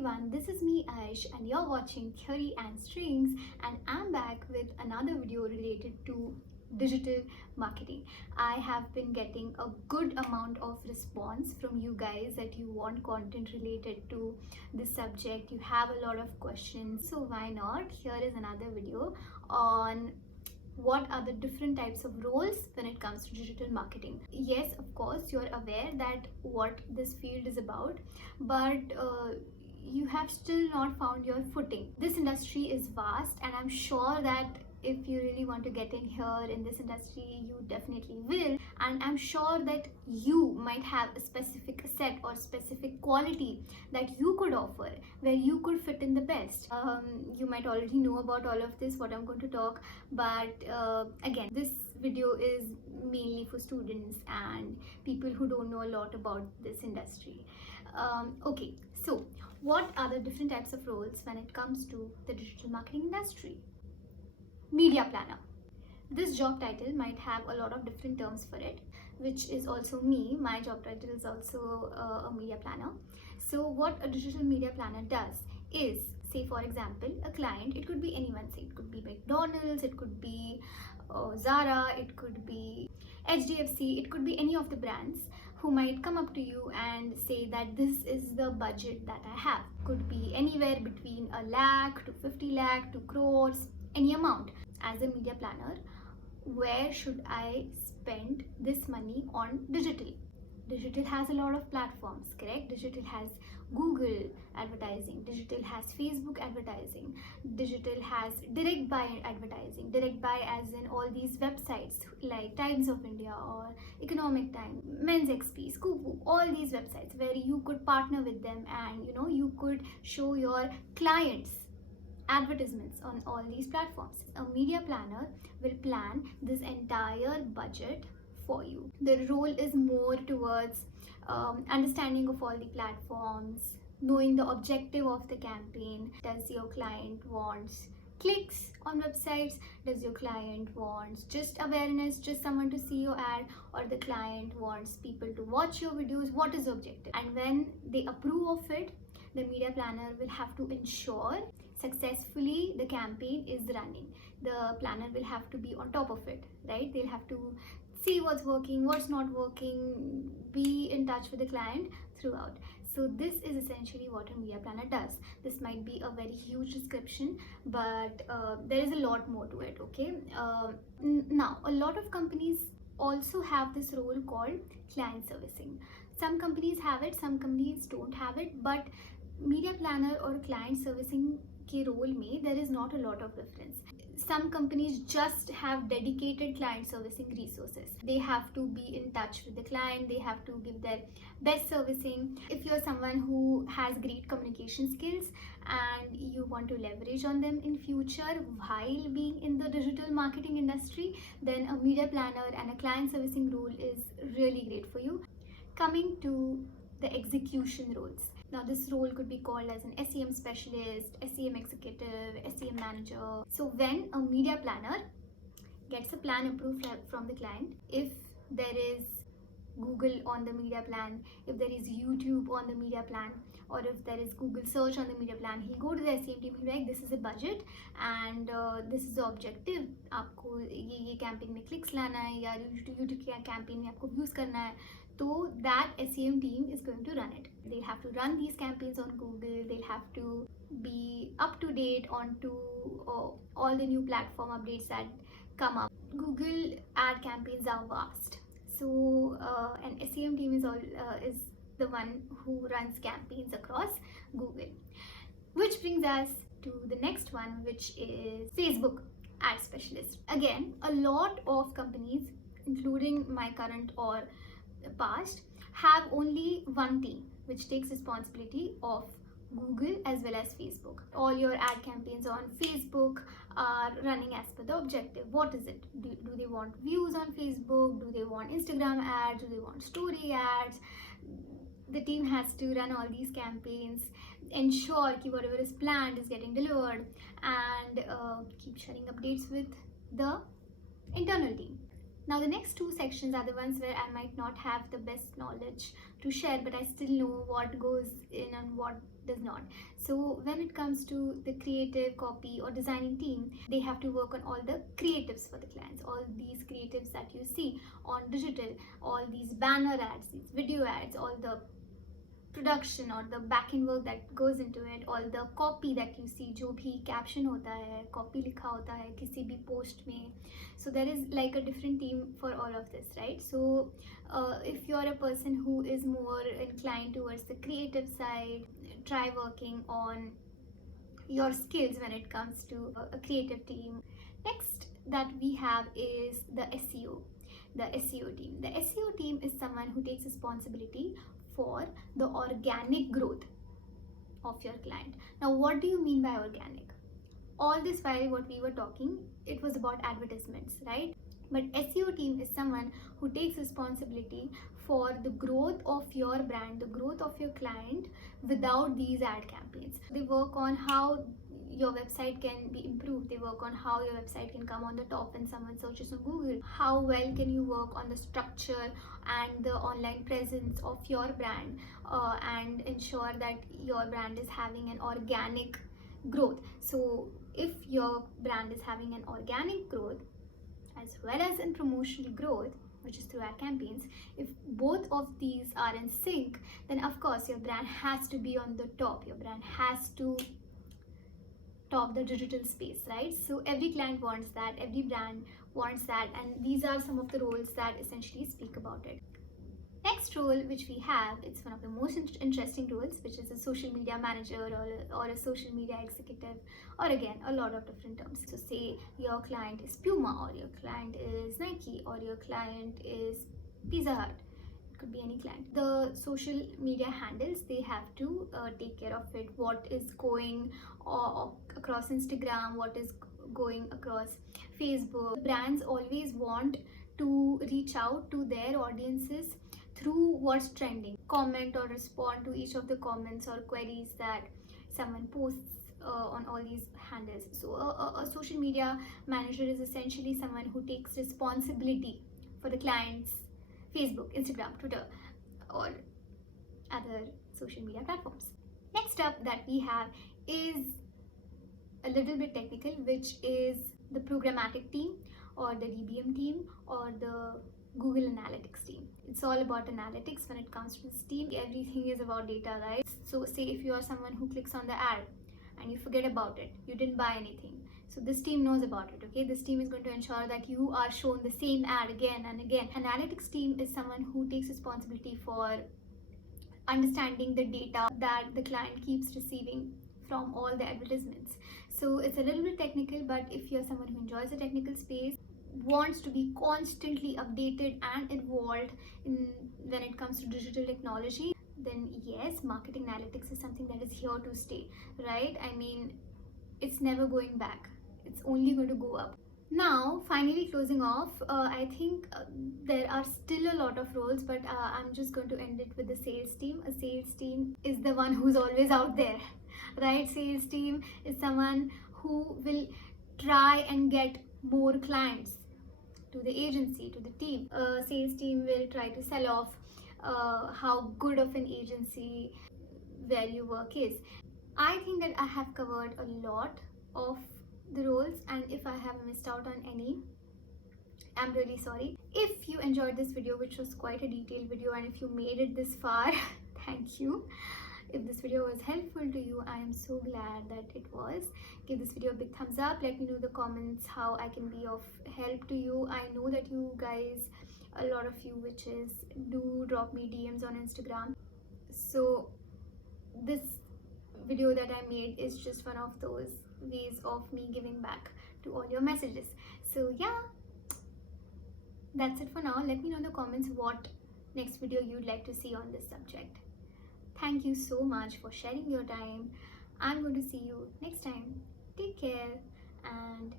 everyone, this is me Aish and you're watching Theory and Strings, and I'm back with another video related to digital marketing. I have been getting a good amount of response from you guys that you want content related to this subject. You have a lot of questions, so why not? Here is another video on what are the different types of roles when it comes to digital marketing. Yes, of course, you're aware that what this field is about, but you have still not found your footing. This industry is vast, and I'm sure that if you really want to get in here in this industry, you definitely will. And I'm sure that you might have a specific set or specific quality that you could offer where you could fit in the best. You might already know about all of this, what I'm going to talk, but again, this video is mainly for students and people who don't know a lot about this industry. Okay, so what are the different types of roles when it comes to the digital marketing industry? Media planner. This job title might have a lot of different terms for it, which is also me. My job title is also a media planner. So what a digital media planner does is, say for example, a client, it could be anyone, say it could be McDonald's, it could be Zara, it could be HDFC, it could be any of the brands who might come up to you and say that this is the budget that I have. Could be anywhere between a lakh to 50 lakh to crores, any amount. As a media planner, where should I spend this money on digital? Digital has a lot of platforms, correct? Digital has Google advertising, digital has Facebook advertising, digital has direct buy advertising. Direct buy as in all these websites like Times of India or Economic Times, Men's XP, Scoop, all these websites where you could partner with them and you could show your clients advertisements on all these platforms. A media planner will plan this entire budget for you. The role is more towards understanding of all the platforms, knowing the objective of the campaign. Does your client wants clicks on websites? Does your client wants just awareness, just someone to see your ad, or the client wants people to watch your videos? What is the objective? And when they approve of it, the media planner will have to ensure successfully the campaign is running. The planner will have to be on top of it, right? They'll have to see what's working, what's not working, be in touch with the client throughout. So this is essentially what a media planner does. This might be a very huge description, but there is a lot more to it, okay? Now, a lot of companies also have this role called client servicing. Some companies have it, some companies don't have it, but media planner or client servicing के role में there is not a lot of difference. Some companies just have dedicated client servicing resources. They have to be in touch with the client, they have to give their best servicing. If you're someone who has great communication skills and you want to leverage on them in future while being in the digital marketing industry, then a media planner and a client servicing role is really great for you. Coming to the execution roles. Now this role could be called as an SEM specialist, SEM executive, SEM manager. So when a media planner gets a plan approved from the client, if there is Google on the media plan, if there is YouTube on the media plan, or if there is Google search on the media plan, he'll go to the SEM team, he'll be like, this is a budget and this is the objective. आपको ये campaign में clicks लाना है या YouTube campaign में आपको views करना है. So that SEM team is going to run it. They'll have to run these campaigns on Google. They'll have to be up to date onto all the new platform updates that come up. Google ad campaigns are vast. So an SEM team is the one who runs campaigns across Google. Which brings us to the next one, which is Facebook ad specialist. Again, a lot of companies, including my current or past, have only one team which takes responsibility of Google as well as Facebook. All your ad campaigns on Facebook are running as per the objective. What is it? Do they want views on Facebook? Do they want Instagram ads? Do they want story ads? The team has to run all these campaigns, ensure that whatever is planned is getting delivered, and keep sharing updates with the internal team. Now the next two sections are the ones where I might not have the best knowledge to share, but I still know what goes in and what does not. So when it comes to the creative, copy or designing team, they have to work on all the creatives for the clients, all these creatives that you see on digital, all these banner ads, these video ads, all the production or the back end work that goes into it, all the copy that you see, जो भी caption होता है, copy लिखा होता है किसी भी post में. So there is like a different team for all of this, right? So if you're a person who is more inclined towards the creative side, try working on your skills when it comes to a creative team. Next that we have is the SEO. The SEO team. The SEO team is someone who takes responsibility for the organic growth of your client. Now, what do you mean by organic? All this while what we were talking, it was about advertisements, right? But SEO team is someone who takes responsibility for the growth of your brand, the growth of your client without these ad campaigns. They work on how your website can be improved. They work on how your website can come on the top when someone searches on Google. How well can you work on the structure and the online presence of your brand and ensure that your brand is having an organic growth. So if your brand is having an organic growth as well as in promotional growth, which is through ad campaigns, if both of these are in sync, then of course your brand has to be on the top. Your brand has to top the digital space, right? So every client wants that, every brand wants that, and these are some of the roles that essentially speak about it. Next role which we have, it's one of the most interesting roles, which is a social media manager or a social media executive, or again a lot of different terms. So say your client is Puma, or your client is Nike, or your client is Pizza Hut. It could be any client. The social media handles, they have to take care of it. What is going across Instagram, what is going across Facebook. Brands always want to reach out to their audiences through what's trending. Comment or respond to each of the comments or queries that someone posts on all these handles. So a social media manager is essentially someone who takes responsibility for the client's Facebook, Instagram, Twitter, or other social media platforms. Next up that we have is a little bit technical, which is the programmatic team or the DBM team or the Google Analytics team. It's all about analytics when it comes to this team. Everything is about data, right? So say if you are someone who clicks on the ad and you forget about it, you didn't buy anything. So this team knows about it, okay? This team is going to ensure that you are shown the same ad again and again. Analytics team is someone who takes responsibility for understanding the data that the client keeps receiving from all the advertisements. So it's a little bit technical, but if you're someone who enjoys the technical space, wants to be constantly updated and involved in when it comes to digital technology, then yes, marketing analytics is something that is here to stay, right? I mean, it's never going back. It's only going to go up. Now, finally closing off, I think there are still a lot of roles, but I'm just going to end it with the sales team. A sales team is the one who's always out there, right? Sales team is someone who will try and get more clients to the agency, to the team. Sales team will try to sell off how good of an agency value work is. I think that I have covered a lot of the roles, and if I have missed out on any, I'm really sorry. If you enjoyed this video, which was quite a detailed video, and if you made it this far, thank you. If this video was helpful to you, I am so glad that it was. Give this video a big thumbs up. Let me know in the comments how I can be of help to you. I know that you guys, a lot of you witches, do drop me DMs on Instagram. So this video that I made is just one of those ways of me giving back to all your messages. So yeah, that's it for now. Let me know in the comments what next video you'd like to see on this subject. Thank you so much for sharing your time. I'm going to see you next time. Take care and